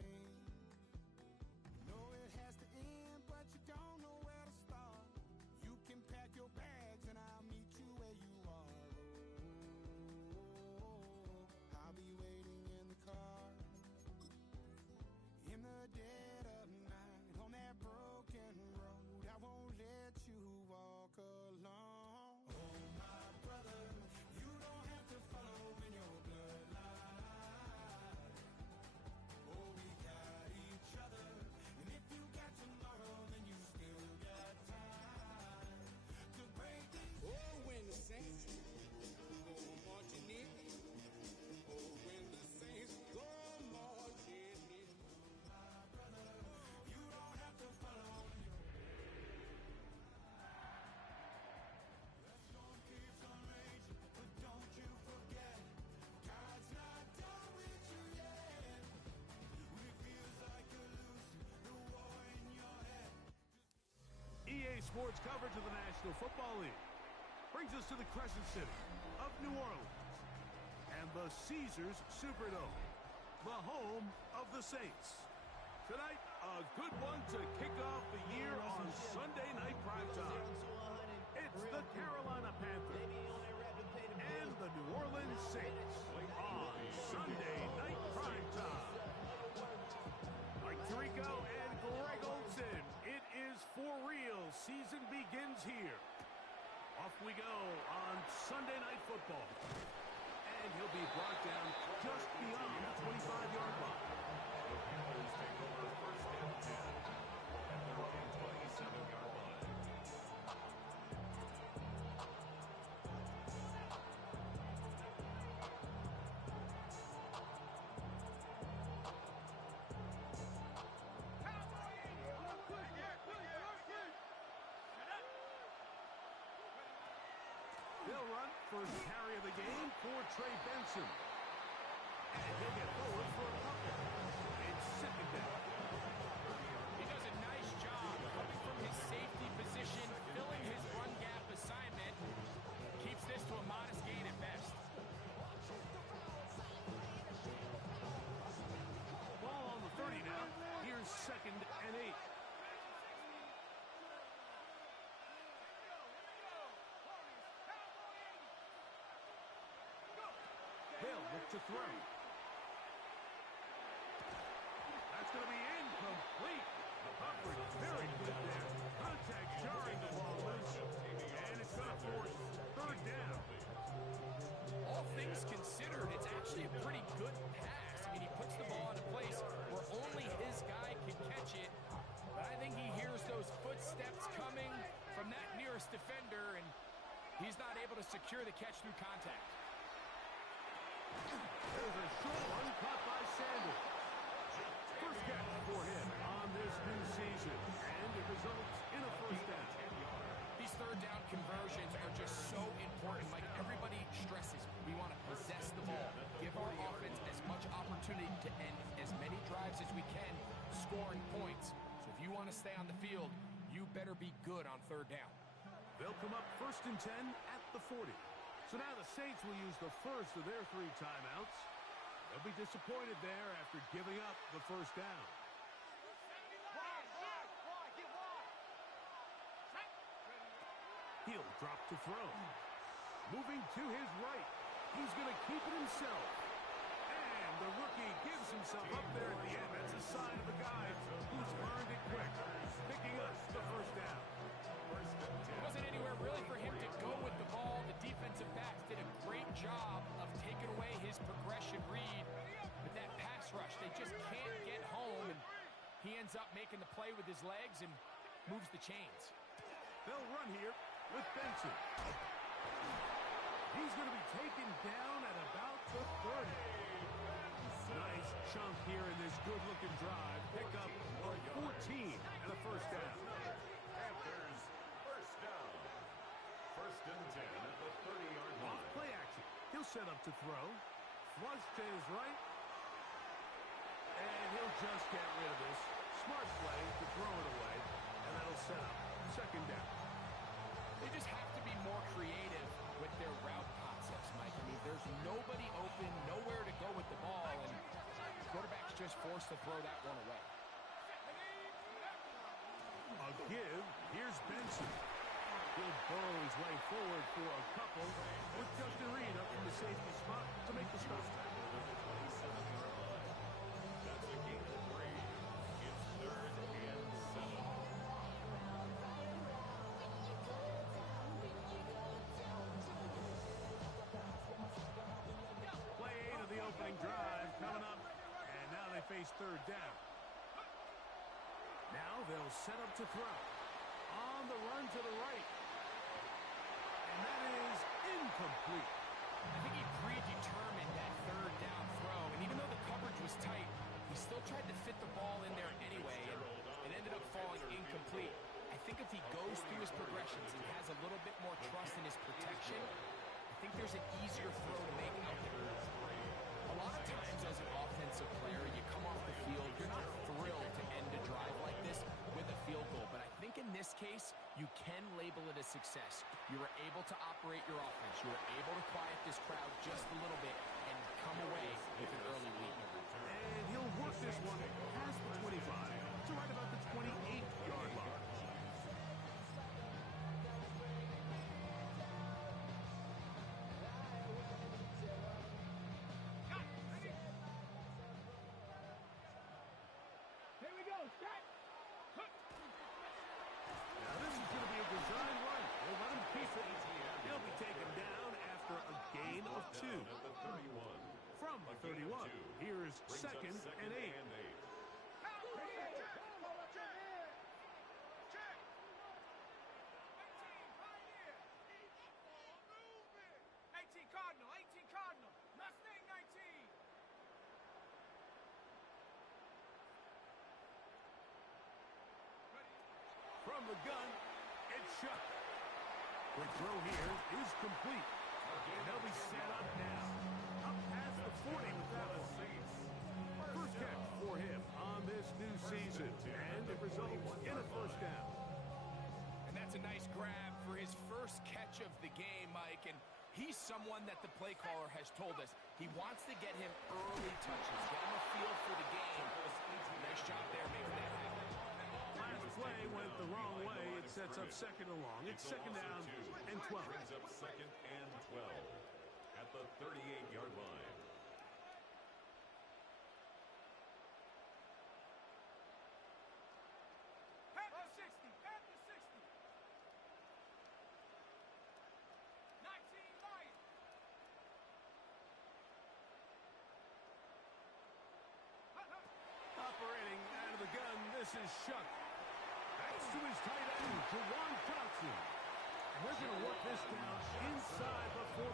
pain. You know it has to end, but you don't know where to start. You can pack your bags and I'll meet you where you are. Oh, I'll be waiting in the car in the dead of night on that broken road. I won't let you walk alone. Oh, my brother, you don't have to follow in your bloodline. Oh, we got each other, and if you got tomorrow, then you still got time to break these. Oh, when the saints go marching in. Oh, when the saints go marching in. My brother, you don't have to follow your. The storm keeps on raging, but don't you forget, God's not done with you yet. When it feels like you're losing the war in your head. EA Sports coverage of the National Football League brings us to the Crescent City of New Orleans and the Caesars Superdome, the home of the Saints. Tonight, a good one to kick off the year on Sunday Night Primetime. It's the Carolina Panthers and the New Orleans Saints on Sunday Night Primetime. Mike Tirico and Greg Olsen, it is for real. Season begins here. Off we go on Sunday Night Football. And he'll be brought down just beyond the 25-yard line. The Panthers take over first and 10 at their own 27-yard line. They'll run first carry of the game for Trey Benson. And he'll get forward for a couple. It's second down. He does a nice job coming from his safety position, filling his run gap assignment. Keeps this to a modest gain at best. Ball on the 30 now. Here's 2nd and 8. They'll look to throw. That's going to be incomplete. Hubbard, very good there. Contact jarring the ball loose. And it's going to force 3rd down. All things considered, it's actually a pretty good pass. I mean, he puts the ball in a place where only his guy can catch it. But I think he hears those footsteps coming from that nearest defender, and he's not able to secure the catch through contact. There's a short one caught by Sanders. First catch for him on this new season, and it results in a first down. These 3rd down conversions are just so important. Like everybody stresses, we want to possess the ball, give our offense as much opportunity to end as many drives as we can, scoring points. So if you want to stay on the field, you better be good on 3rd down. They'll come up 1st and 10 at the 40. So now the Saints will use the first of their 3 timeouts. They'll be disappointed there after giving up the first down. He'll drop to throw. Moving to his right. He's going to keep it himself. And the rookie gives himself up there at the end. That's a sign of a guy who's earned it quick. Picking up the first down. There wasn't anywhere really for him to go with the ball. The defensive backs did a great job of taking away his progression read with that pass rush. They just can't get home, and he ends up making the play with his legs and moves the chains. They'll run here with Benson. He's going to be taken down at about the 30. Nice chunk here in this good-looking drive. Pick up 14 and a first down. Panthers, first down. 1st and 10 at the 30-yard line. Play action. He'll set up to throw. Flush to his right. And he'll just get rid of this. Smart play to throw it away. And that'll set up 2nd down. They just have to be more creative with their route concepts, Mike. I mean, there's nobody open, nowhere to go with the ball, and quarterbacks just forced to throw that one away. A give. Here's Benson. He'll burrow his way forward for a couple with Justin Reed up in the safety spot to make the stop. That's a gain of 3. It's 3rd and 7. Play 8 of the opening drive coming up, and now they face 3rd down. Now they'll set up to throw. On the run to the right. And that is incomplete. I think he predetermined that 3rd down throw, and even though the coverage was tight, he still tried to fit the ball in there anyway, and it ended up falling incomplete. I think if he goes through his progressions and has a little bit more trust in his protection, I think there's an easier throw to make out there. A lot of times as an offensive player, you come off the field, you're not thrilled to end a drive like this with a field goal, but I think in this case, you can label it a success. You were able to operate your offense. You were able to quiet this crowd just a little bit and come away with an early lead. And he'll work this one past the 25 to right about the 28-yard line. Now this is going to be a design run. They'll let him keep it. He'll be taken down after a gain of 2. At the 31. From the 31, here's Brings up 2nd and 8. 18 Cardinal, Mustang 19. From the gun, it's Shuck. The throw here is complete. And they'll be set up now. Up past the 40 with that one. First catch for him on this new season. And it results in a 1st down. And that's a nice grab for his first catch of the game, Mike. And he's someone that the play caller has told us he wants to get him early touches, get him a feel for the game. Nice job there making that happen. Last play went the wrong way. It sets up 2nd and long. It's 2nd down and 12. Brings up 2nd and 12 at the 38-yard line. Panther 60. 19 Lions. Operating out of the gun, this is Shuck. That's to his tight end, Jawan Johnson. And they're going to work this down inside the 45.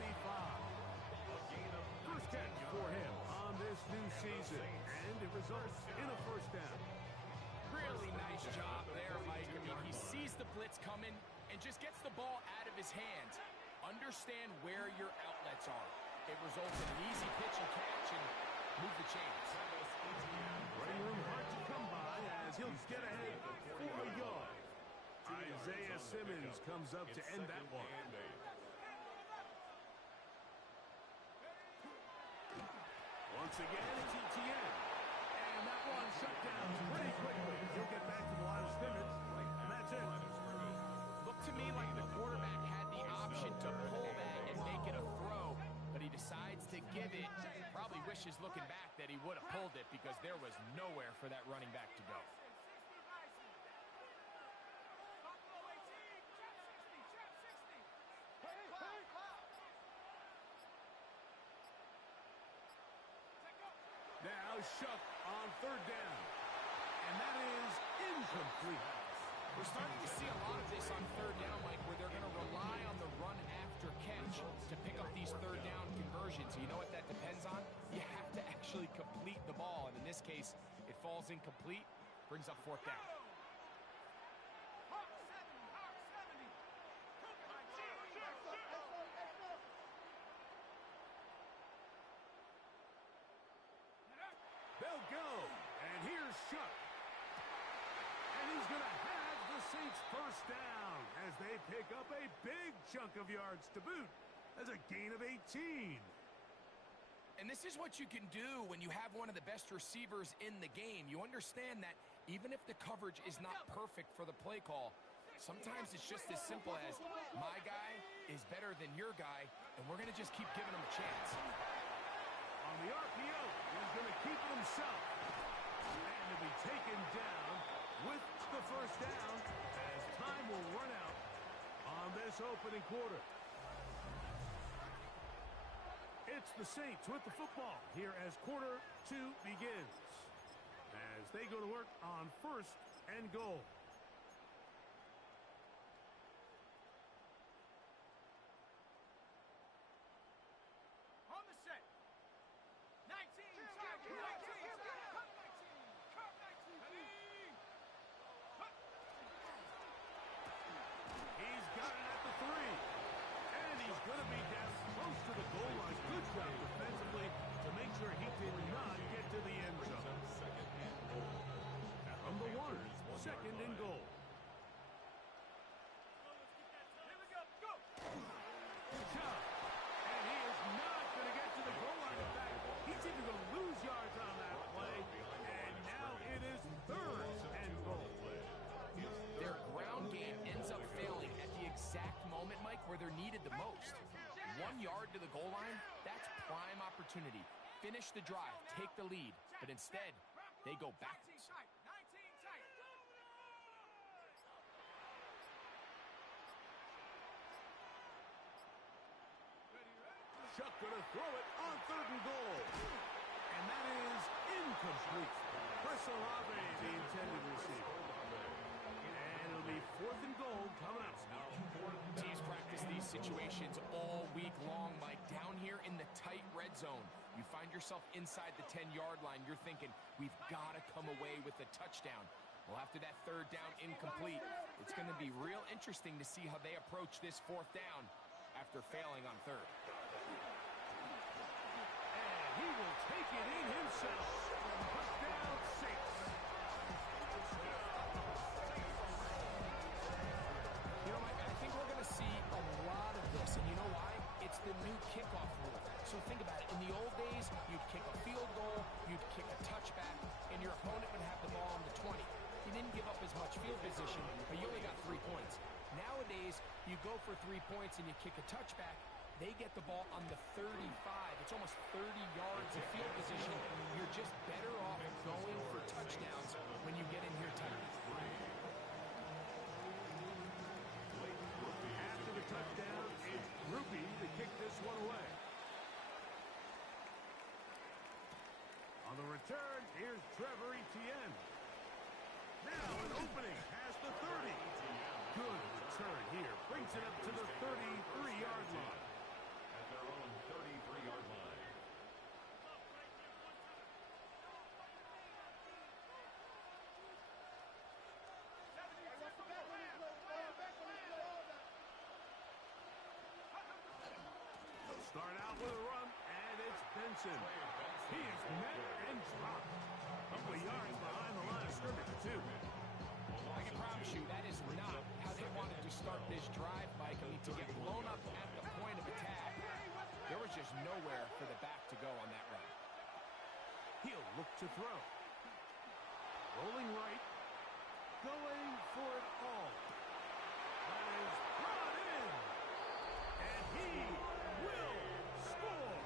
First catch for him on this new season. And it results in a 1st down. Really nice job there, Mike. I mean, he sees the blitz coming and just gets the ball out of his hands. Understand where your outlets are. It results in an easy pitch and catch and move the chains. Running room hard to come by as he'll get ahead for a yard. Isaiah Simmons comes up to end that one. Once again, it's ETN. And that one shut down pretty quickly. He'll get back to the line of scrimmage, and that's it. Looked to me like the quarterback had the option to pull that and make it a throw, but he decides to give it. Probably wishes looking back that he would have pulled it because there was nowhere for that running back to go. Now Shuck on 3rd down. And that is incomplete. We're starting to see a lot of this on 3rd down, Mike, where they're going to rely on the run after catch to pick up these 3rd down conversions. You know what that depends on? You have to actually complete the ball. And in this case, it falls incomplete, brings up 4th down. Hawk 70. They'll go. And here's Shuck. And he's going to have the Saints 1st down as they pick up a big chunk of yards to boot. That's a gain of 18. And this is what you can do when you have one of the best receivers in the game. You understand that even if the coverage is not perfect for the play call, sometimes it's just as simple as my guy is better than your guy, and we're going to just keep giving him a chance. On the RPO, he's going to keep it himself. And to be taken down with the first down as time will run out on this opening quarter. It's the Saints with the football here as quarter 2 begins. As they go to work on 1st and goal. On the set. 19, cut 19, cut 19. He's got it at the 3. And he's going to be down close to the goal line. Good job defensively to make sure he did not get to the end zone. From the 1, 2nd and goal. Here we go, go. Good job. And he is not going to get to the goal line. In fact, he's even going to lose yards on that play. And now it is 3rd and goal. Their ground game ends up failing at the exact moment, Mike, where they're needed the most. 1 yard to the goal line, that's prime opportunity. Finish the drive, take the lead, but instead, they go backwards. 19 tight. Chuck going to throw it on 3rd and goal. And that is incomplete. Chris Olave, the intended receiver. And it'll be 4th and goal coming up. Teams practice these situations all week long, Mike. Down here in the tight red zone, you find yourself inside the 10-yard line. You're thinking, we've got to come away with a touchdown. Well, after that 3rd down incomplete, it's going to be real interesting to see how they approach this 4th down after failing on 3rd. And he will take it in himself. Touchdown, Saints. You know, Mike, I think we're going to see a lot of this, and you know why? It's the new kickoff rule. So think about it. In the old days, you'd kick a field goal, you'd kick a touchback, and your opponent would have the ball on the 20. You didn't give up as much field position, but you only got 3 points. Nowadays, you go for 3 points and you kick a touchback, they get the ball on the 35. It's almost 30 yards of field position. You're just better off going for touchdowns when you get in here tight. After the touchdown, it's Ruby to kick this one away. On the return, here's Trevor Etienne. Now an opening past the 30. Good return here. Brings it up to the 33-yard line. At their own 33-yard line. They'll start out with a run, and it's Benson. He is met and dropped. A couple of yards behind the line of scrimmage, too. I can promise you that is not how they wanted to start this drive, Mike. I mean, to get blown up at the point of attack, there was just nowhere for the back to go on that run. He'll look to throw. Rolling right. Going for it all. That is brought in. And he will score.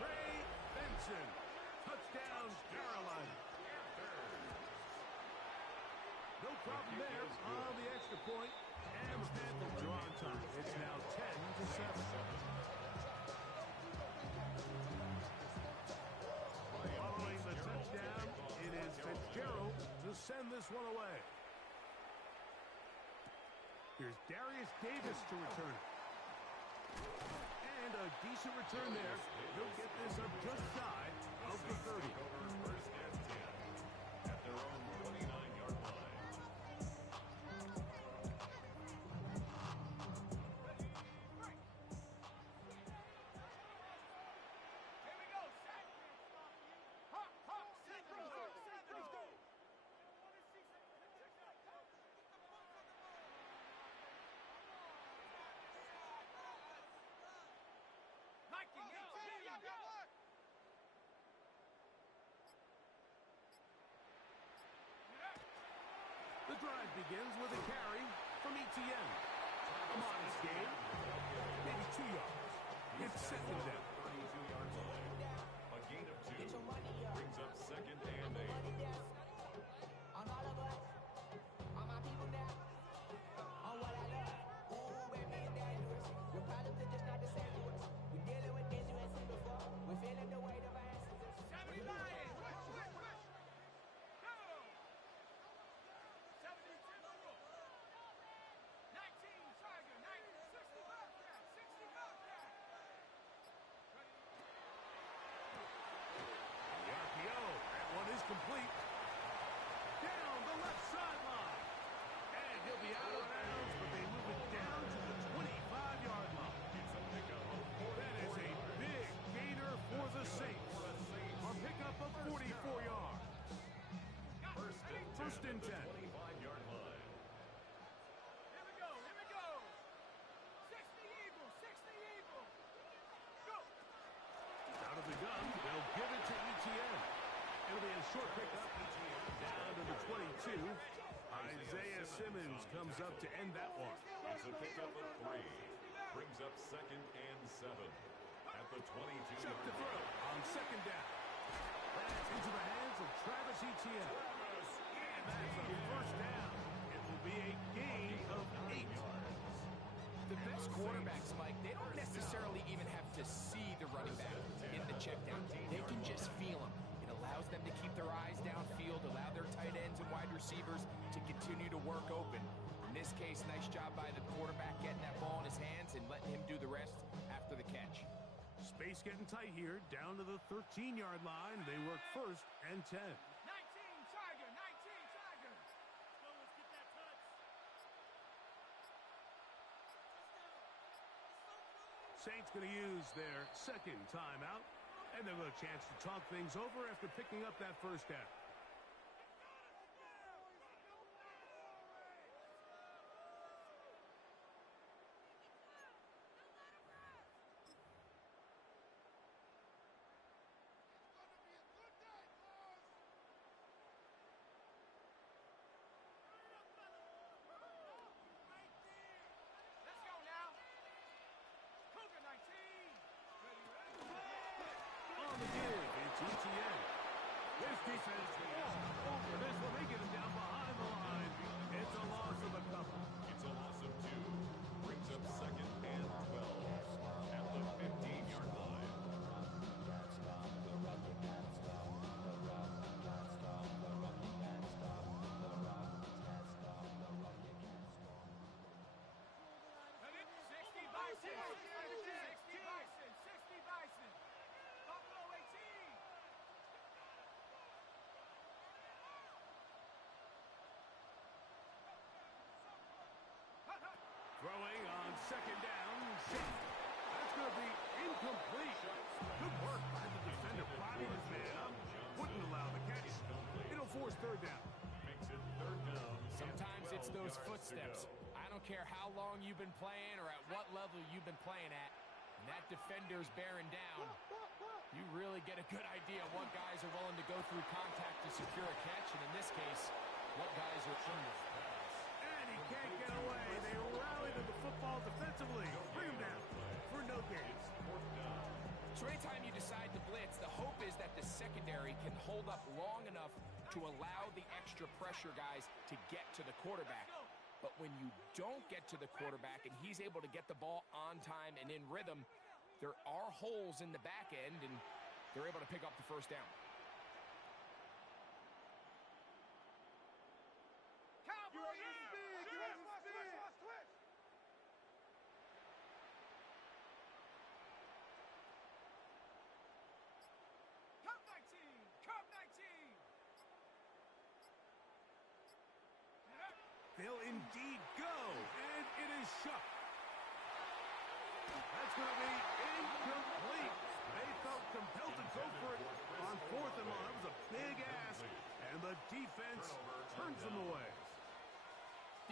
Trey Benson. Touchdown, Carolina. No problem there on the extra point. And the Panthers are on top. It's now 10-7. Following the touchdown, it is Fitzgerald to send this one away. Here's Darius Davis to return it. And a decent return there. He'll get this up just shy of the 30. First and 10 at their own 29-yard line. Here we go, set. Hop, set, let's go. Nike, go. The drive begins with a carry from Etienne. A modest gain, maybe 2 yards. It's second down. 32-yard line. A gain of 2 brings up second and 8. On all of us, on my people now, on what I love. Ooh, baby, it's dangerous. Your problems are just not the same to us. We're dealing with things you ain't seen before. We're feeling the weight of our ancestors. 70 Lions. Switch. Go. 72. 19 Tiger. 60 Bobcat. 60 Bobcat. The RPO. That one is complete. Down the left sideline. And he'll be out of bounds, but they move it down to the 25-yard line. It's a pickup of That is a big gainer for the Saints. A pickup of 44 yards. First and 10 10. at the 25-yard line. Here we go. 60 Eagles. Go. Out of the gun, they'll give it to Etienne. It'll be a short pickup. Down to the 22. Isaiah Simmons comes up to end that one. It's a pickup of 3. Brings up second and 7 at the 22-yard Chuck to throw line. on second down. That's into the hands of Travis Etienne. And that's a first down. It will be a gain of 8. The best quarterbacks, Mike, they don't necessarily even have to see the running back in the check down. They can just feel him. It allows them to keep their eyes downfield, allow their tight ends and wide receivers to continue to work open. In this case, nice job by the quarterback getting that ball in his hands and letting him do the rest after the catch. Space getting tight here. Down to the 13-yard line. They work first and 10. 19 Tiger. Go, let's get that touch. Saints going to use their second timeout, and they'll have a chance to talk things over after picking up that first down. Let's go now. Cougar 19. On the give, it's Etienne. This defense all over this one. They get him down behind the line. It's a loss of a couple. It's a loss of 2. Brings up second and 12 at the 15-yard line. Buffalo 18. Throwing on second down. That's going to be incomplete. Good work by the defender. Prodding his man up. Wouldn't allow the catch. It'll force third down. Makes it third down. Sometimes it's 12 those yards to footsteps. go. I don't care how long you've been playing or at what level you've been playing at. When that defender's bearing down, you really get a good idea what guys are willing to go through contact to secure a catch, and in this case, what guys are under. And he can't get away. They rally to the football defensively. Bring him down for no gain. So anytime you decide to blitz, the hope is that the secondary can hold up long enough to allow the extra pressure guys to get to the quarterback. But when you don't get to the quarterback and he's able to get the ball on time and in rhythm, there are holes in the back end, and they're able to pick up the first down. They'll indeed go, and it is shut. That's going to be incomplete. They felt compelled to go for it on fourth and long. That was a big ask, and the defense turns them away.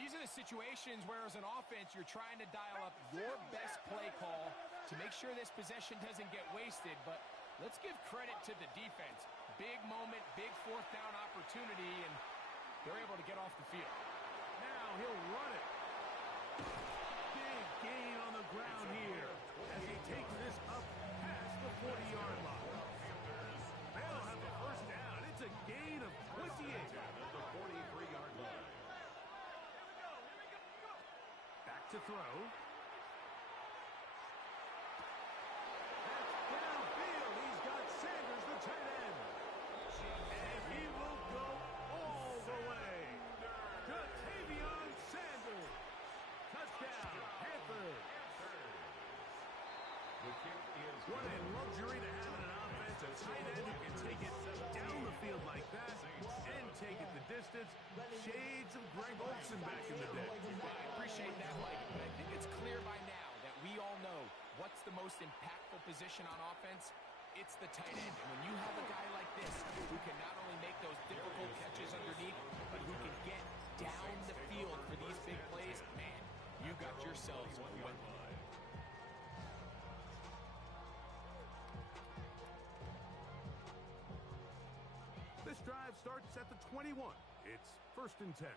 These are the situations where, as an offense, you're trying to dial up your best play call to make sure this possession doesn't get wasted. But let's give credit to the defense. Big moment, big fourth down opportunity, and they're able to get off the field. Now he'll run it. Big gain on the ground here as he takes this up past the 40-yard line. They'll have the first down. It's a gain of 28. At the 43-yard line. Back to throw. That's downfield. He's got Sanders, the tight end. And he will go all the way. Ja'Tavion Sanders. Touchdown, Panthers. The kick is What a luxury to have in an offense. A tight end who can take it down the field like that and take it the distance. Shades of Greg Olsen back in the day. I appreciate that, Mike, but I think it's clear by now that we all know what's the most impactful position on offense. It's the tight end. And when you have a guy like this who can not only make those difficult catches underneath, but who can get down the field for these big plays, man, you got yourselves a weapon. This drive starts at the 21. It's 1st and 10.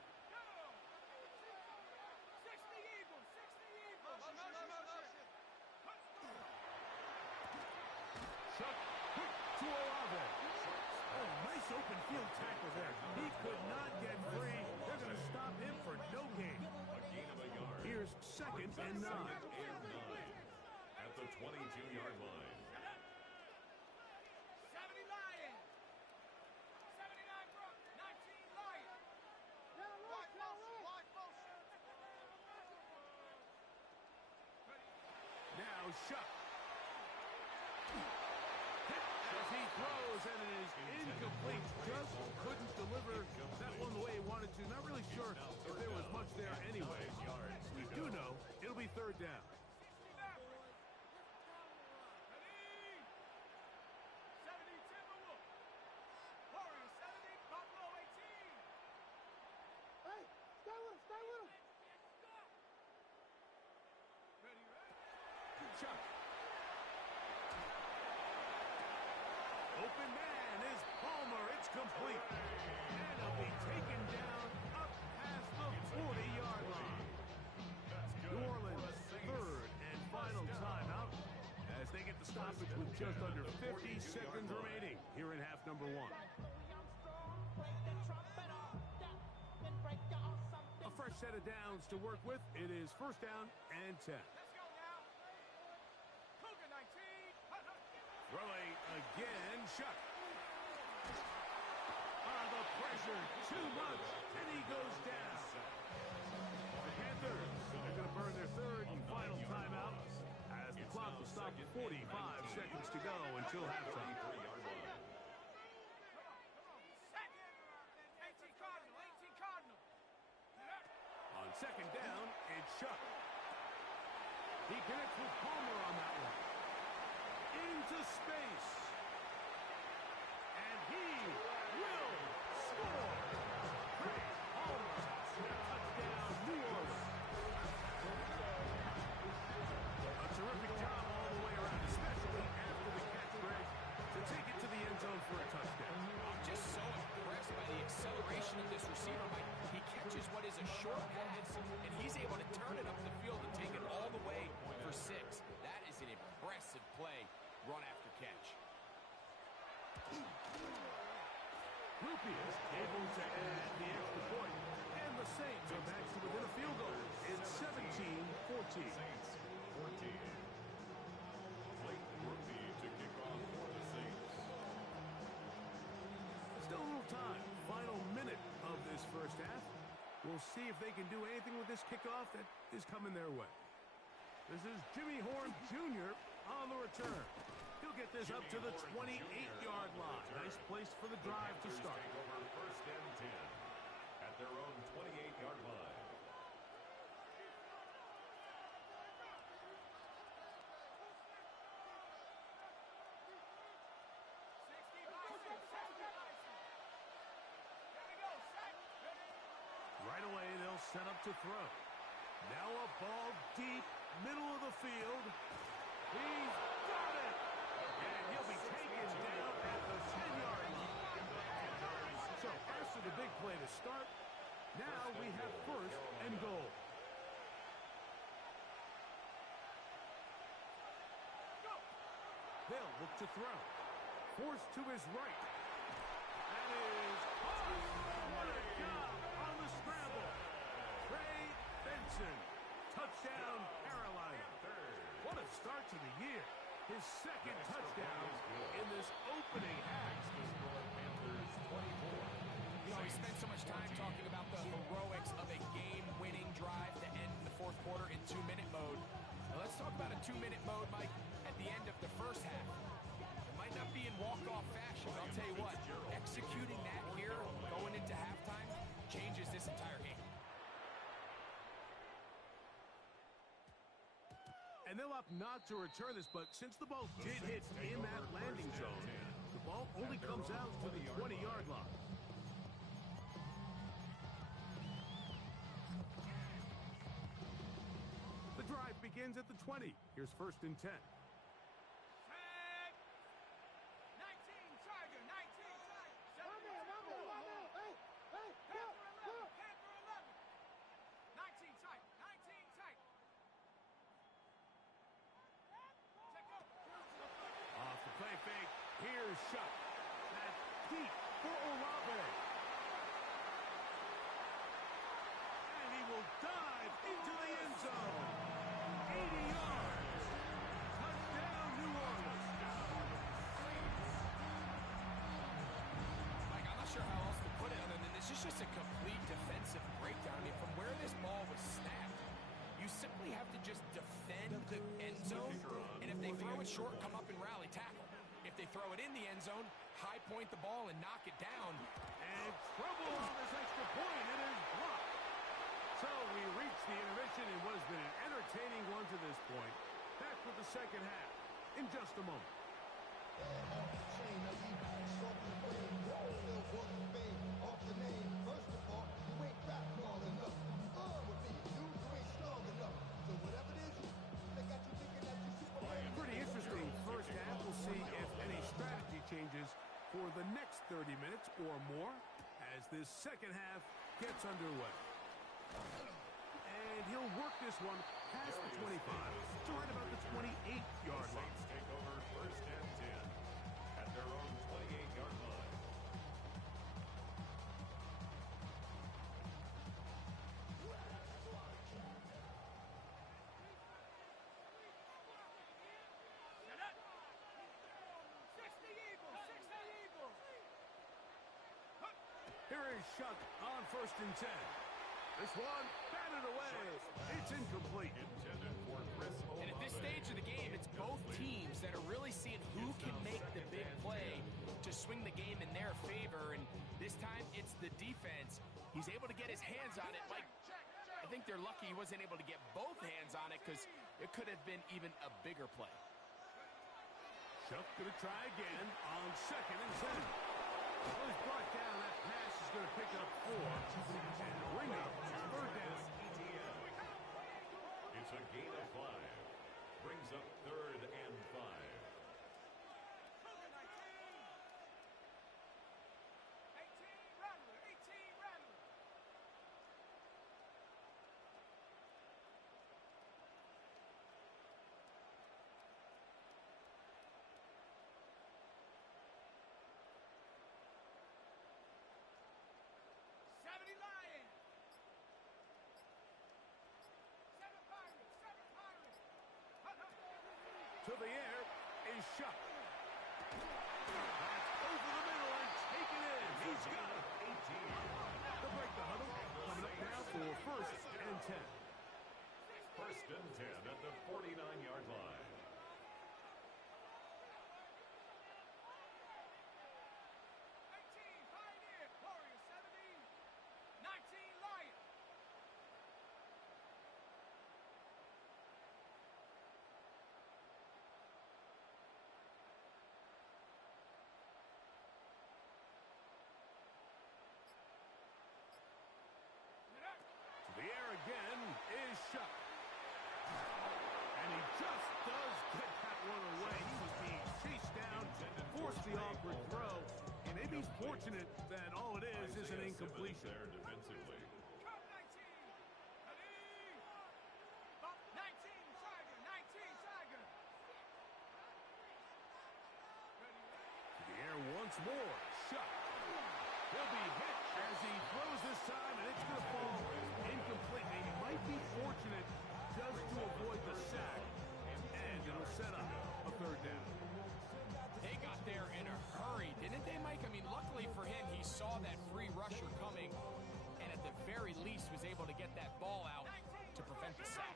Chuck quick to Olave. Oh, nice open field tackle there. He could not get free. They're going to stop him for no gain. a gain of a yard. Here's 2nd and 9. At the 22-yard line. 70 Lions. 79 Brook. 19 Lions. Now Shuck. As he throws, and it is incomplete. Just couldn't deliver that one the way he wanted to. Not really sure if there was much there anyway. We do know it'll be 3rd down. Chuck. Open man is Palmer. It's complete. And it'll be taken down up past the 40-yard line. New Orleans, 3rd and final timeout as they get the stoppage with just under 50 seconds remaining here in half number 1. A fresh set of downs to work with. It is 1st down and 10. Throwing again, Shuck. The pressure, too much, and he goes down. The Panthers, they're going to burn their 3rd and final timeout as the clock will stop at 45 seconds to go until halftime. On 2nd down, it's Shuck. He connects with Palmer on that one. Into space. And he will score. Craig Palmer. Touchdown, New Orleans. A terrific job all the way around, especially after the catch, Greg, to take it to the end zone for a touchdown. I'm just so impressed by the acceleration of this receiver, Mike. He catches what is a short pass, and he's able to turn it up the field and take it all the way for 6. That is an impressive play, run after catch. Rupia able to add the extra point, and the Saints are back to within a field goal. It's 17-14. Saints 14. Blake Rupee to kick off for the Saints. Still a little time. Final minute of this first half. We'll see if they can do anything with this kickoff that is coming their way. This is Jimmy Horn Jr. on the return. He'll get this up to the 28-yard line. Nice place for the drive to start. Take over 1st and 10 at their own 28-yard line. Right away, they'll set up to throw. Now a ball deep, middle of the field. He's got it! And he'll be taken down at the 10-yard line. So after the big play to start. Now we have first and goal. They'll look to throw. Forced to his right. That is caught. What a job on the scramble. Trey Benson. Touchdown, Carolina. What a start to the year. His second touchdown in this opening half. You know, we spent so much time talking about the heroics of a game-winning drive to end the fourth quarter in two-minute mode. Now let's talk about a two-minute mode, Mike, at the end of the first half. It might not be in walk-off fashion, but I'll tell you what, executing that here, going into halftime, changes this entire game. And they'll opt not to return this, but since the ball did hit in that landing zone, the ball only comes out to the 20-yard line. The drive begins at the 20. Here's first and 10. Off the play fake, here's Shuck. That's deep for Olave. And he will dive into the end zone. 80 yards. Touchdown, New Orleans. Mike, I'm not sure how else to put it other than this is just a complete defensive breakdown. I mean, from where this ball was snapped, you simply have to just defend the end zone, and if they throw it short, come up and rally tackle. If they throw it in the end zone, high point the ball and knock it down. And trouble on this extra point. It is blocked. So we reach the intermission in what has been an entertaining one to this point. Back with the second half in just a moment. Pretty interesting first half. We'll see if any strategy changes for the next 30 minutes or more as this second half gets underway. And he'll work this one past the 25 to right about the 28-yard line. Saints take over first and 10 at their own 28-yard line. Here is Shuck on first and 10. This one batted away. It's incomplete. Intended for Chris Olave. And at this stage of the game, it's both teams that are really seeing who can make the big play to swing the game in their favor. And this time, it's the defense. He's able to get his hands on it. Like, I think they're lucky he wasn't able to get both hands on it because it could have been even a bigger play. Shuck going to try again on second and 10. Well, he's brought down. That pass is going to pick up 4 and bring up third down. It's a gain of 5. Brings up third and 5. To the air is Shuck. That's over the middle and taken in. He's got it. 18. They'll break the huddle. Coming up now for first and 10. First and 10 at the 49-yard line. The air again is Shuck. And he just does get that one away. He was being chased down, forced the awkward throw. And maybe he's fortunate that all it is an incompletion. There defensively. The air once more. Shot. He'll be hit as he throws this time, and it's going to fall incomplete. He might be fortunate just to avoid the sack, and it'll set up a third down. They got there in a hurry, didn't they, Mike? I mean, luckily for him, he saw that free rusher coming, and at the very least was able to get that ball out to prevent the sack.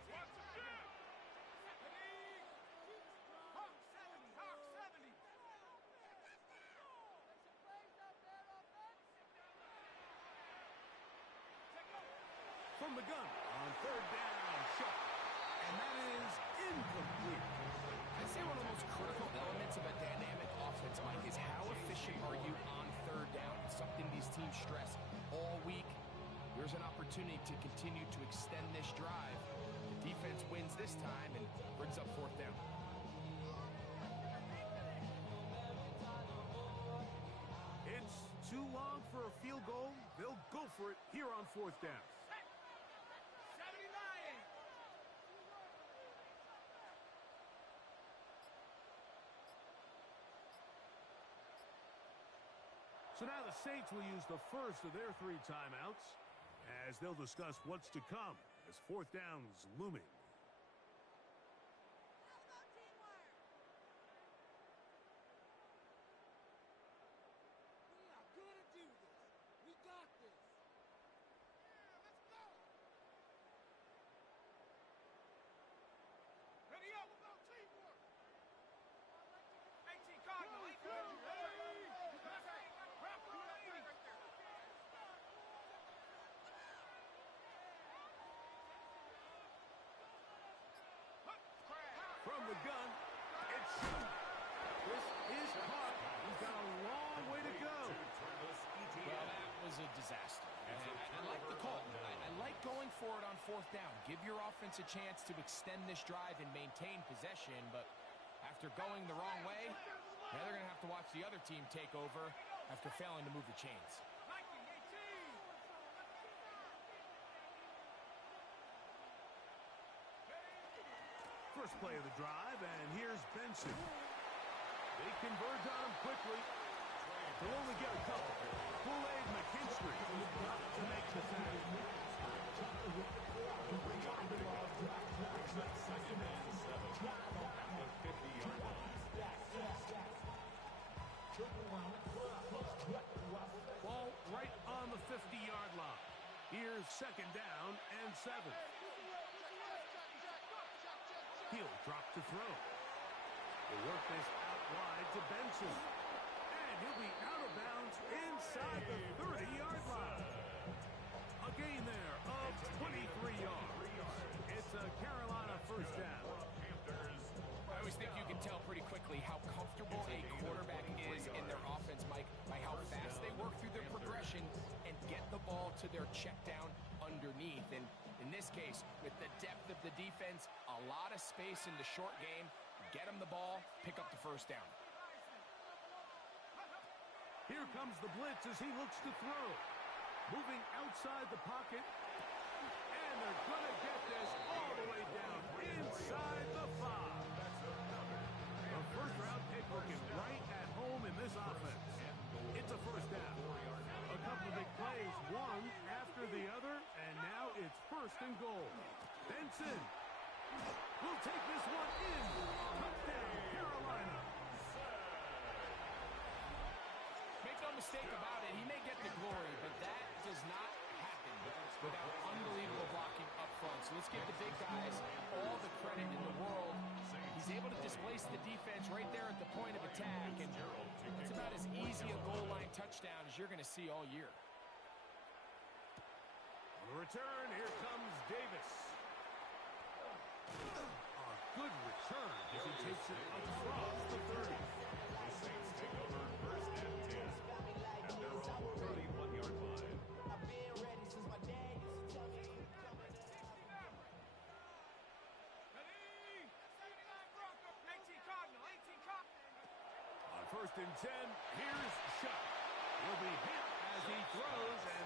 From the gun on third down, shot. And that is incomplete. I'd say one of the most critical elements of a dynamic offense, Mike, is how efficient are you on third down? It's something these teams stress all week. There's an opportunity to continue to extend this drive. The defense wins this time and brings up fourth down. It's too long for a field goal. They'll go for it here on fourth down. So now the Saints will use the first of their 3 timeouts as they'll discuss what's to come as fourth down's looming. We are gonna do this. We got this. Yeah, let's go. Ready up. About teamwork. 18 Cardinal. From the gun, it's shoot. This is caught. He's got a long way to go. Well, that was a disaster. I like the call. I like going for it on fourth down. Give your offense a chance to extend this drive and maintain possession, but after going the wrong way, now they're going to have to watch the other team take over after failing to move the chains. First play of the drive, and here's Benson. They converge on him quickly. They'll only get a couple. Kool-Aid McKinstry to make the tackle. Second and 7 at the 50-yard line. Ball right on the 50-yard line. Here's second down and 7. He'll drop to throw. They'll work this out wide to Benson. And he'll be out of bounds inside the 30-yard line. A gain there of 23 yards. It's a Carolina first down. I always think you can tell pretty quickly how comfortable a quarterback is in their offense, Mike, by how fast they work through their progression and get the ball to their check down underneath. And in this case, with the depth of the defense, a lot of space in the short game, get him the ball, pick up the first down. Here comes the blitz as he looks to throw. Moving outside the pocket. And they're going to get this all the way down inside the 5. A first-round pick looking right at home in this offense. It's a first down. A couple of big plays, one after the other, and now it's first and goal. Benson will take this one in. Touchdown, Carolina. Make no mistake about it, he may get the glory, but that does not happen without unbelievable blocking up front. So let's give the big guys all the credit in the world. He's able to displace the defense right there at the point of attack, and it's about as easy a goal line touchdown as you're going to see all year. On the return, here comes Davis. A good return as he takes it across the 30. The Saints take over first and 10 at their own 31-yard line. I've been ready since my dad used to tell me he was coming. On first and 10, here's Shuck. He'll be hit as he throws, and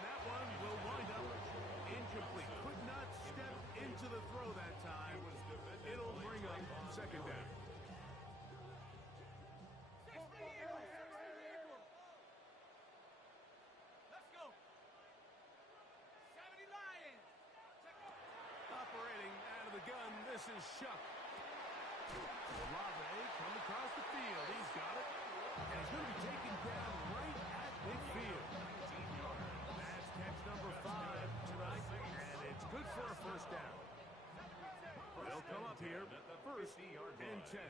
This is Shuck. Olave come across the field. He's got it. And he's going to be taken down right at midfield. That's catch number 5 tonight. And it's good for a first down. They'll come up here. First and 10.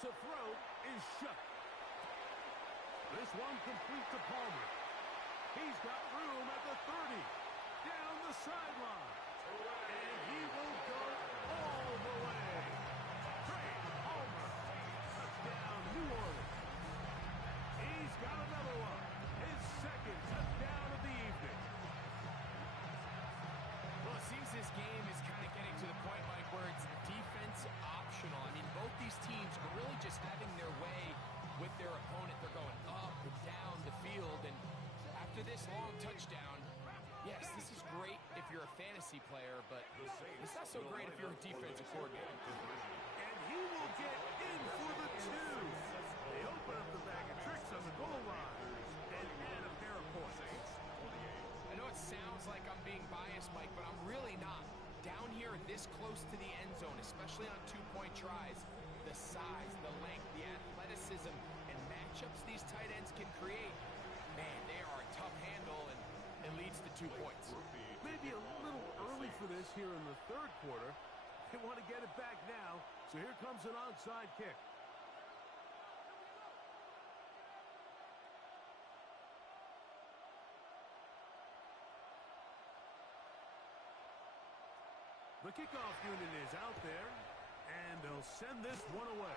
To throw is Shuck. This one complete to Palmer. He's got room at the 30. Down the sideline. And he will go all the way. Trey Palmer. Touchdown, New Orleans. He's got another one. His second touchdown of the evening. Well, it seems this game is kind of getting to the point, Mike, where it's defense optional. I mean, both these teams are really just having their way with their opponent. They're going up and down the field, and after this long touchdown, yes, this is great if you're a fantasy player, but it's not so great if you're a defensive coordinator. And he will get in for the 2. They open up the bag of tricks on the goal line and add a pair of points. I know it sounds like I'm being biased, Mike, but I'm really not. Down here this close to the end zone, especially on 2-point tries, the size, the length, the athleticism, and matchups these tight ends can create, man, they are a tough handle, and it leads to 2 points. Maybe a little early for this here in the third quarter. They want to get it back now, so here comes an onside kick. The kickoff unit is out there, and they'll send this one away.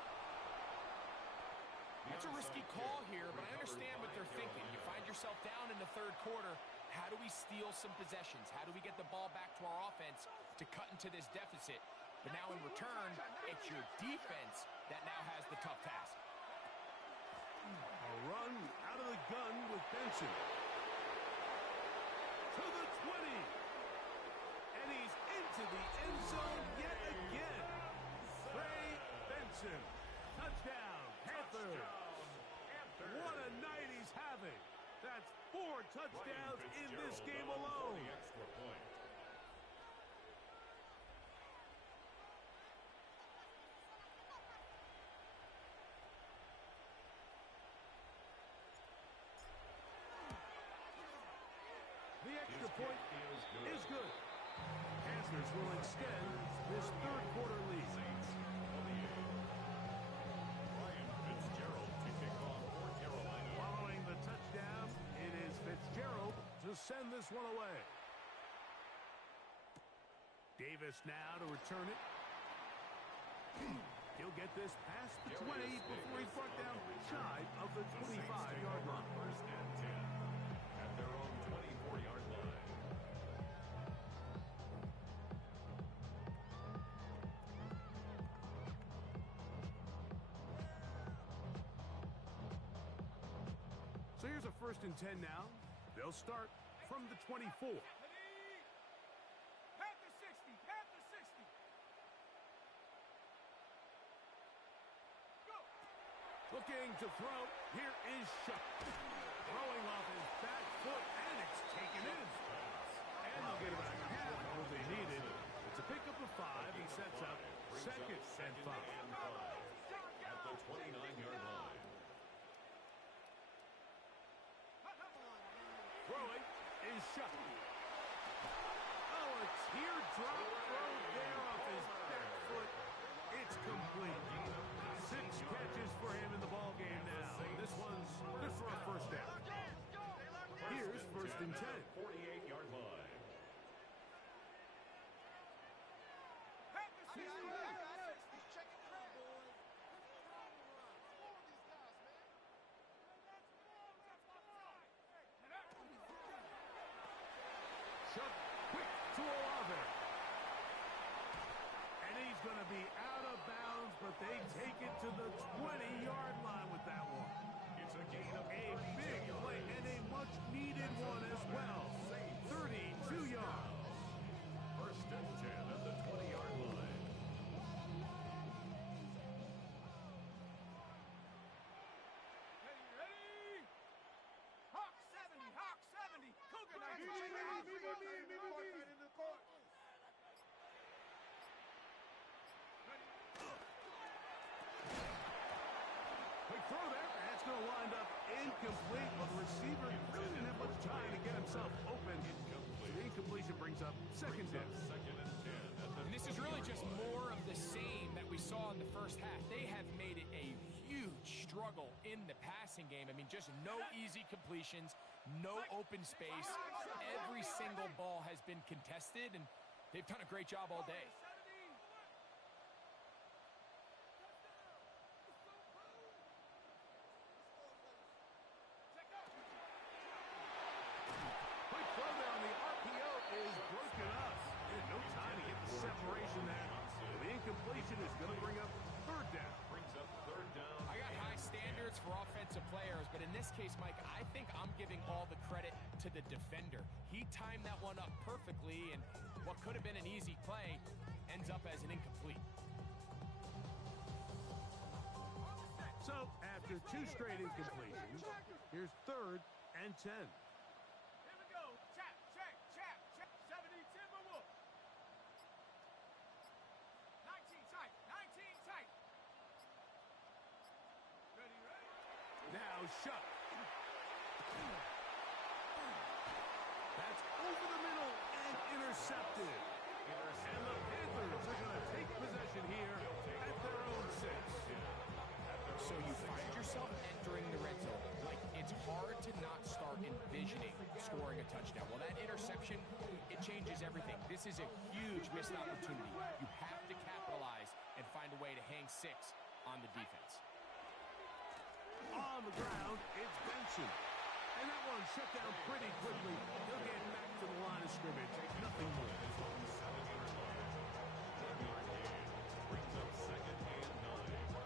It's a risky call here, but I understand what they're thinking. You find yourself down in the third quarter. How do we steal some possessions? How do we get the ball back to our offense to cut into this deficit? But now in return, it's your defense that now has the tough task. A run out of the gun with Benson. To the 20. And he's into the end zone yet again. Trey Benson. Touchdown, Panthers. What a night he's having. That's 4 touchdowns in this game alone. The extra point is good. Panthers will extend this third quarter lead. Following the touchdown, it is Fitzgerald to send this one away. Davis now to return it. He'll get this past the 20 before he's brought down shy of the 25-yard line. First and 10 at their own 24-yard line. So here's a first and 10 now. They'll start from the 24. Looking to throw. Here is Shuck. Throwing off his back foot, and it's taken in. And they'll get about half of what they needed. It's a pickup of 5 and sets up second and 5. At the 29-yard line. Throwing is Shuck. Oh, a teardrop throw there off his back foot. It's complete. 6 catches for him in the ball game now. This one's good for a first down. Here's first and 10. 48-yard line. Shuck quick to Olave. And he's going to be out of bounds, but they take it to the 20-yard line with that one. It's a gain of A big play and a much-needed one as well. 32 yards. first and 10 at the 20-yard line. incomplete. Well, the receiver really didn't have much time to get himself open. So the incompletion brings up second down. Second and 10 at the And this is really just more of the same that we saw in the first half. They have made it a huge struggle in the passing game. I mean, just no easy completions, no open space. Every single ball has been contested, and they've done a great job all day. Quick throw there on the RPO is broken up. And no time to get the separation there. So the incompletion is going to bring up third down. brings up third down. I got high standards for offensive players, but in this case, Mike, I think I'm giving all the credit to the defender. He timed that one up perfectly, and what could have been an easy play ends up as an incomplete. So after two straight incompletions, here's third and 10. Here we go. Check. 70 Timberwolves. 19 tight. Ready. Now shut. That's over the middle and intercepted. And the Panthers are going to take possession here at their own 6. So you find yourself entering the red zone. Like, it's hard to not start envisioning scoring a touchdown. Well, that interception, it changes everything. This is a huge missed opportunity. You have to capitalize and find a way to hang 6 on the defense. On the ground, it's Benson. And that one shut down pretty quickly. He'll get back to the line of scrimmage. Nothing more. Brings up second and 9.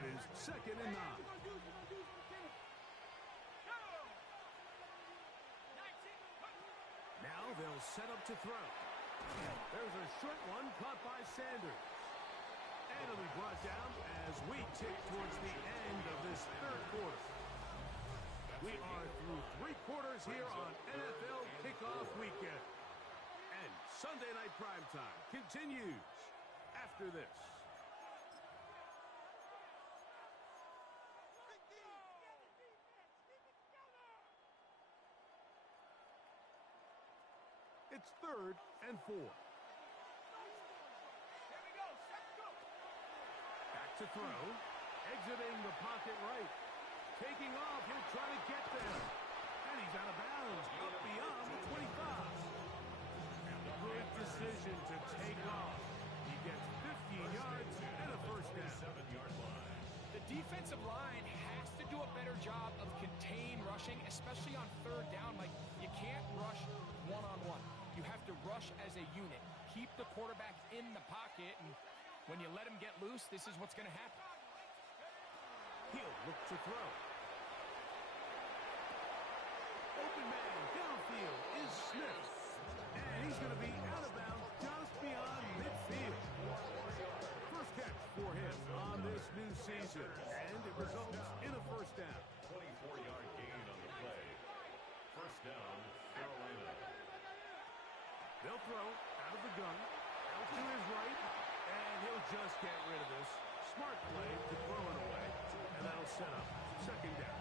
It is second and 9. Now they'll set up to throw. There's a short one caught by Sanders. And it'll be brought down as we tick towards the end of this third quarter. We are through 3 quarters here on NFL Kickoff Weekend. And Sunday Night Primetime continues after this. It's third and 4. Back to throw. Exiting the pocket right. Taking off. He'll try to get there. And he's out of bounds. Up beyond the 25. Good decision to take off. He gets 15 yards and a first down. 7-yard line. The defensive line has to do a better job of contain rushing, especially on third down. Like, you can't rush one-on-one. You have to rush as a unit. Keep the quarterback in the pocket, and when you let him get loose, this is what's going to happen. He'll look to throw. Open man downfield is Smith. And he's going to be out of bounds just beyond midfield. First catch for him on this new season. And it results in a first down. 24-yard gain on the play. First down, Carolina. They'll throw out of the gun. Out to his right. And he'll just get rid of this. Smart play to throw it away. And that'll set up second down.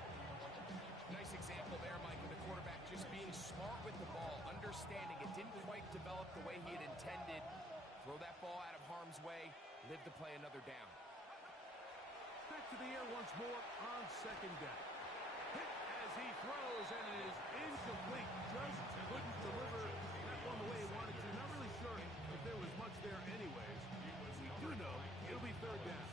Nice example there, Mike, of the quarterback just being smart with the ball, understanding it didn't quite develop the way he had intended. Throw that ball out of harm's way, live to play another down. Back to the air once more on second down. Hit as he throws, and it is incomplete. Just couldn't deliver that one the way he wanted to. Not really sure if there was much there anyways. We do know it'll be third down.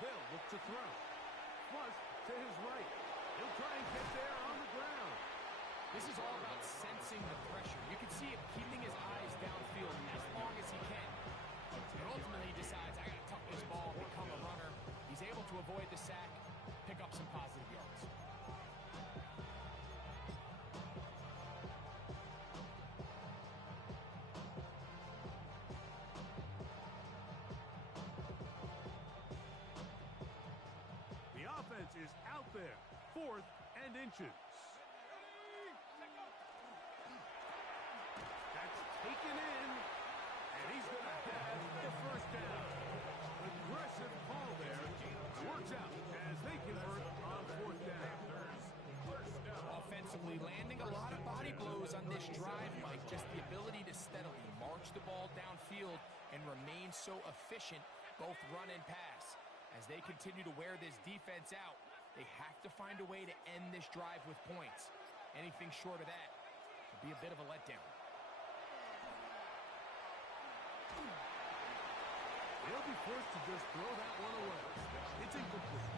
They'll look to throw. Flush to his right. He'll try and get there on the ground. This is all about sensing the pressure. You can see him keeping his eyes downfield as long as he can. But ultimately he decides, I got to tuck this ball, become a runner. He's able to avoid the sack, pick up some positive yards. The offense is out there. 4th and inches. That's taken looking in, and he's going to have the first down. Aggressive call there. Works out as they convert on fourth down. Offensively, landing a lot of body blows on this drive, Mike. Just the ability to steadily march the ball downfield and remain so efficient, both run and pass. As they continue to wear this defense out, they have to find a way to end this drive with points. Anything short of that would be a bit of a letdown. They'll be forced to just throw that one away. It's incomplete.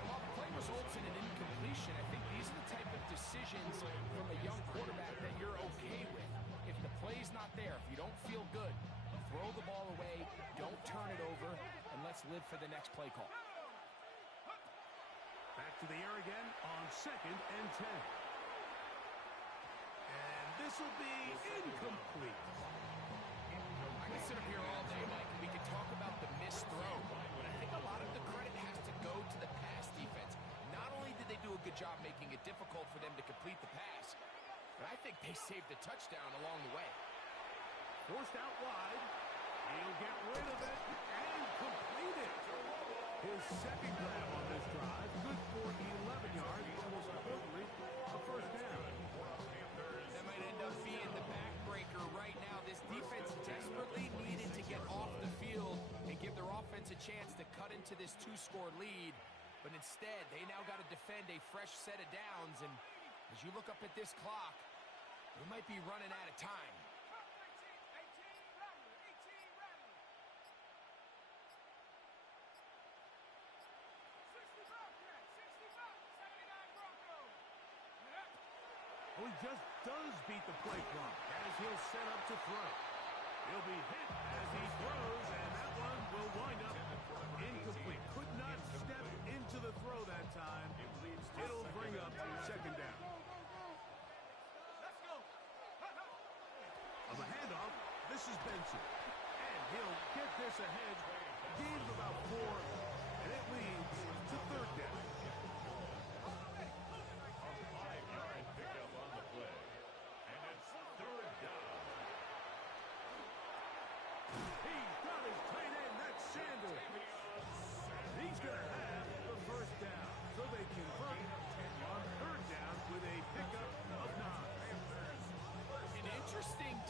And while the play results in an incompletion, I think these are the type of decisions from a young quarterback that you're okay with. If the play's not there, if you don't feel good, throw the ball away, don't turn it over, and let's live for the next play call. Back to the air again on 2nd and 10. And this will be incomplete. I can sit up here all day, Mike, and we can talk about the missed throw, but I think a lot of the credit has to go to the pass defense. Not only did they do a good job making it difficult for them to complete the pass, but I think they saved a touchdown along the way. Forced out wide. He'll get rid of it and complete it. His second grab on this drive, good for 11 yards, but most importantly, a first down. That might end up being the backbreaker right now. This defense desperately needed to get off the field and give their offense a chance to cut into this 2-score lead. But instead, they now got to defend a fresh set of downs. And as you look up at this clock, they might be running out of time. Oh, he just does beat the play clock as he'll set up to throw. He'll be hit as he throws, and that one will wind up incomplete. Could not step into the throw that time. It'll bring up second down. On the handoff, this is Benson. And he'll get this ahead. Gain of about 4, and it leads to third down.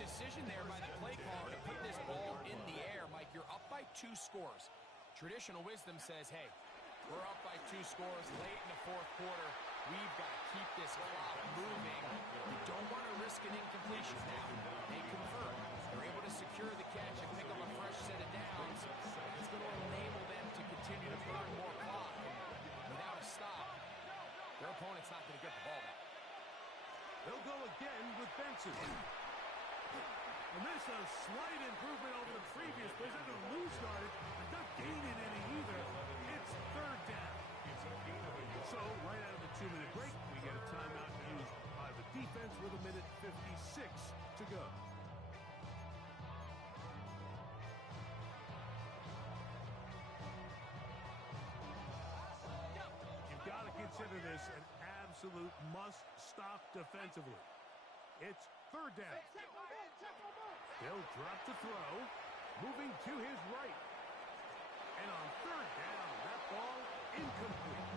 Decision there by the play caller to put this ball in the air. Mike, you're up by 2 scores. Traditional wisdom says, hey, we're up by 2 scores late in the fourth quarter. We've got to keep this clock moving. You don't want to risk an incompletion now. They convert. They're able to secure the catch and pick up a fresh set of downs. It's going to enable them to continue to burn more clock. And without a stop, their opponent's not going to get the ball back. They'll go again with Benson. And this a slight improvement over the previous play. They're going to lose yardage, but not gaining any either. It's third down. So, right out of the 2-minute break, we get a timeout used by the defense with 1:56 to go. You've got to consider this an absolute must-stop defensively. It's third down. He'll drop to throw, moving to his right. And on third down, that ball incomplete.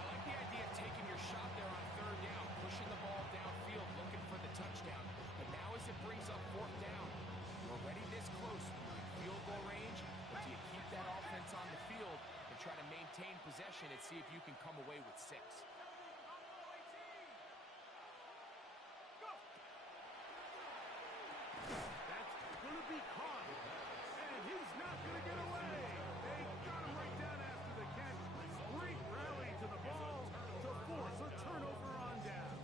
I like the idea of taking your shot there on third down, pushing the ball downfield, looking for the touchdown. But now as it brings up fourth down, you're already this close. You're in field goal range, but do you keep that offense on the field and try to maintain possession and see if you can come away with 6? Be caught, and he's not going to get away. They got him right down after the catch. Great rally to the ball to force a turnover on down.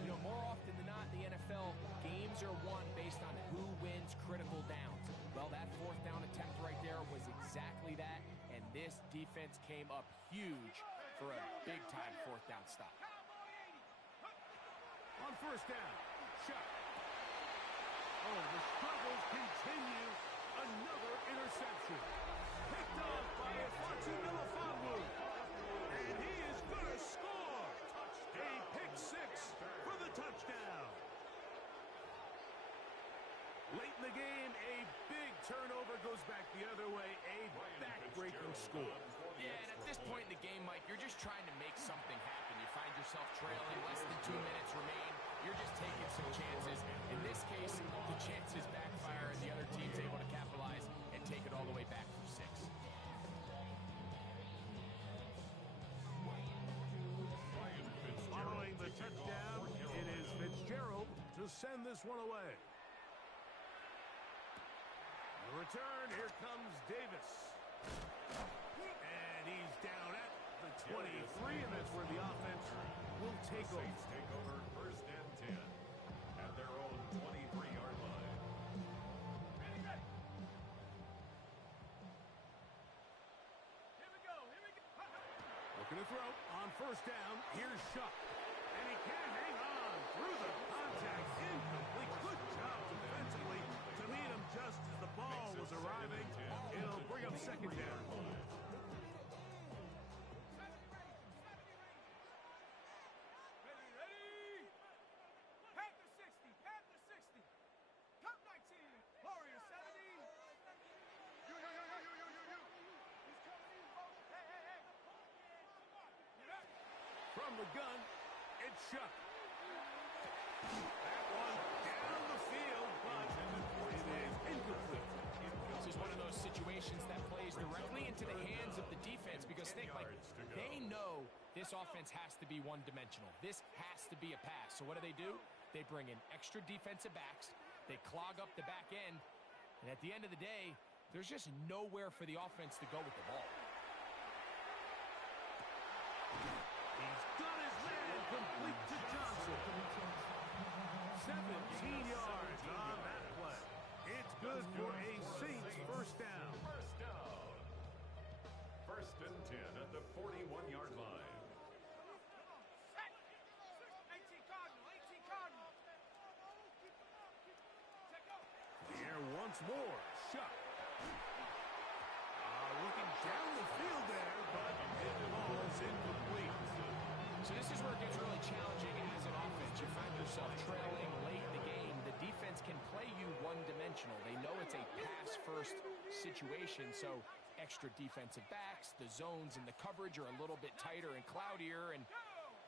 You know, more often than not in the NFL, games are won based on who wins critical downs. Well, that fourth down attempt right there was exactly that, and this defense came up huge for a big-time fourth down stop. On first down, shot. Oh, the struggles continue. Another interception. Picked off by Ifeatu Melifonwu. And he is going to score. A pick 6 for the touchdown. score. Yeah, and at this point in the game, Mike, you're just trying to make something happen. You find yourself trailing, less than 2 minutes remain. You're just taking some chances. In this case, the chances backfire, and the other team's able to capitalize and take it all the way back for 6. Following the touchdown, it is Fitzgerald to send this one away. The return, here comes Davis. And he's down at the 23, and that's where the offense will take over. Saints take over 1st and 10 at their own 23-yard line. Looking to throw on 1st down. Here's Shuck. And he can't hang on through the contact. Incomplete. Good job defensively to meet him just as the ball was arriving. It'll bring up 2nd down. From the gun, it's Shuck. That one down the field, but it is incomplete. This is one of those situations that plays directly into the hands of the defense because they know this offense has to be one-dimensional. This has to be a pass. So what do? They bring in extra defensive backs. They clog up the back end. And at the end of the day, there's just nowhere for the offense to go with the ball. He's done his man, complete to Johnson. 17 yards on that play. It's good for a Saints 1st down. 1st and 10 at the 41-yard line. The air once more. Shuck. Looking down the field there, but it falls incomplete. So this is where it gets really challenging as an offense. You find yourself trailing late in the game. The defense can play you one-dimensional. They know it's a pass-first situation, so extra defensive backs, the zones and the coverage are a little bit tighter and cloudier, and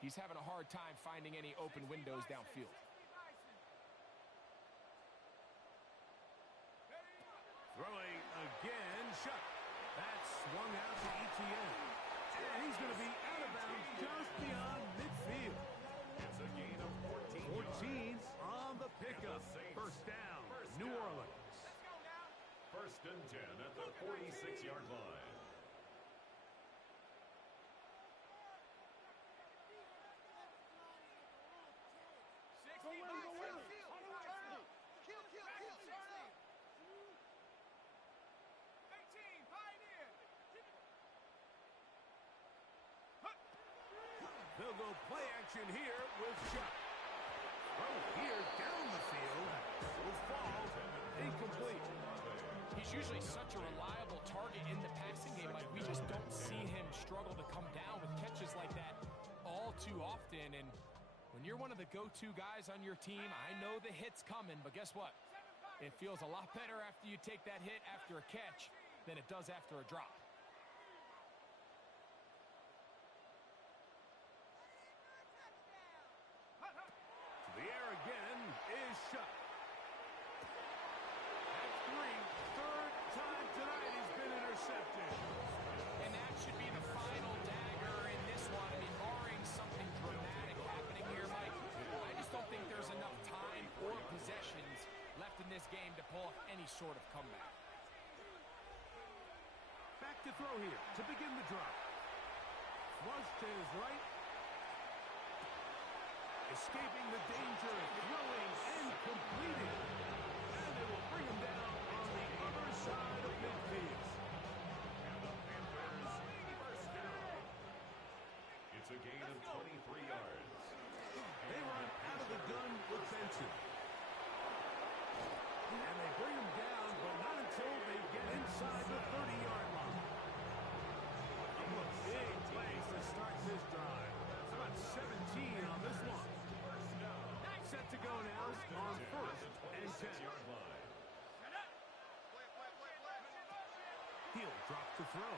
he's having a hard time finding any open windows downfield. Throwing again, Shuck. That's swung out to ETN. And he's going to be out of bounds just beyond midfield. It's a gain of 14 yards. On the pickup. 1st down, New Orleans. 1st and 10 at the 46-yard line. They'll go play action here with Shuck. Throw here down the field. Will fall incomplete. He's usually such a reliable target in the passing game. Like, we just don't see him struggle to come down with catches like that all too often. And when you're one of the go-to guys on your team, I know the hit's coming, but guess what? It feels a lot better after you take that hit after a catch than it does after a drop. To the air again is Shuck. That's 3. 3rd time tonight he's been intercepted. And that should be the final dagger in this one. I mean, barring something dramatic happening here, Mike, I just don't think there's enough time or possessions left in this game to pull off any sort of comeback. Back to throw here to begin the drive. Flush to his right. Escaping the danger, throwing and completing. And they will bring him down on the other side of midfield. And the Panthers 1st down. It's a gain of 23 yards. They run out of the gun with Benson. And they bring him down, but not until they get inside the 30-yard line. A big play to start this drive. How about 17 on this one? Set to go now on 1st and 10. Line. He'll drop to throw.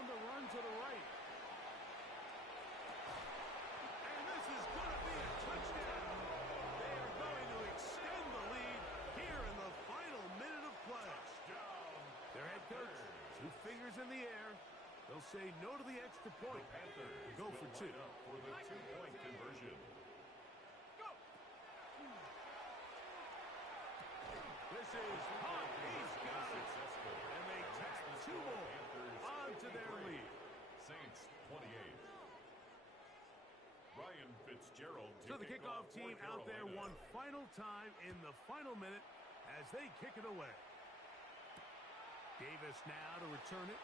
on the run to the right. And this is going to be a touchdown. They are going to extend the lead here in the final minute of play. Their head coach, 2 fingers in the air. They'll say no to the extra point. Panthers Go for 2. For the 2-point conversion. This is hot. He's got it. And they tack 2 more onto their lead. Saints 28. Ryan Fitzgerald. So the kickoff team out there one final time in the final minute as they kick it away. Davis now to return it.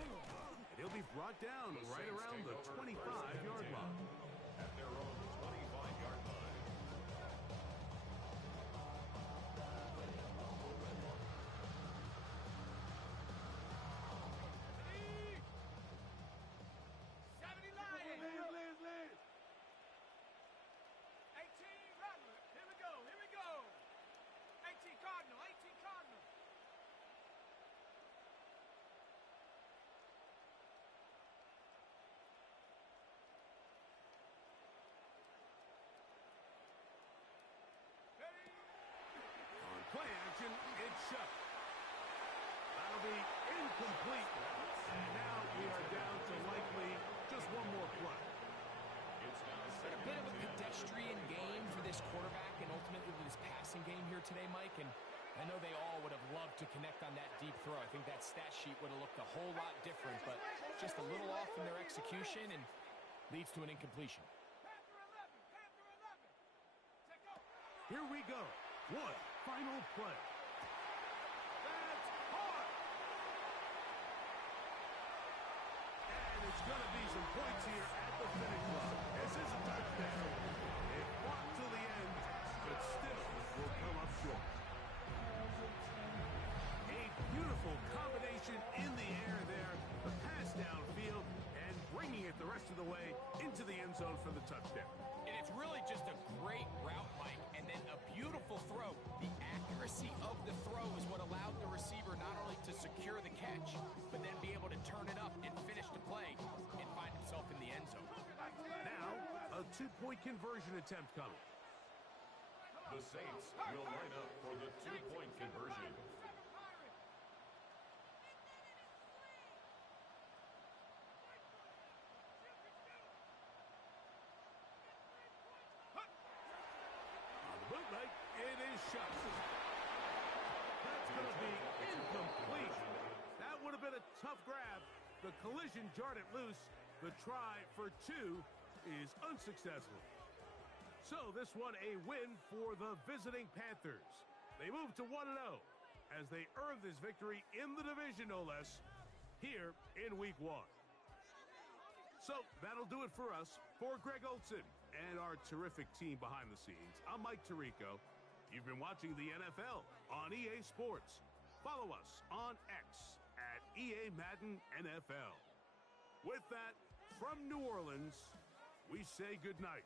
And he'll be brought down right around the 25-yard line. At their own 25-yard line. Play action, it's shut. That'll be incomplete. And now we are down to likely just one more play. It's now Been a bit of a pedestrian game for this quarterback and ultimately this passing game here today, Mike. And I know they all would have loved to connect on that deep throw. I think that stat sheet would have looked a whole lot different, but just a little off in their execution and leads to an incompletion. Here we go. One final play. That's hard. And it's going to be some points here at the finish line. This is a touchdown. It fought till the end, but still will come up short. A beautiful combination in the air there. The pass downfield and bringing it the rest of the way into the end zone for the touchdown. And it's really just a great route, Mike, and then a beautiful throw. The accuracy of the throw is what allowed the receiver not only to secure the catch, but then be able to turn it up and finish the play and find himself in the end zone. Now, a 2-point conversion attempt coming. The Saints will line up for the 2-point conversion. Bootleg, it is shot. That's going to be incomplete. That would have been a tough grab. The collision jarred it loose. The try for 2 is unsuccessful. So this one a win for the visiting Panthers. They move to 1-0 as they earn this victory in the division, no less, here in Week 1. So that'll do it for us. For Greg Olson and our terrific team behind the scenes, I'm Mike Tirico. You've been watching the NFL on EA Sports. Follow us on X at EA Madden NFL. With that, from New Orleans, we say goodnight.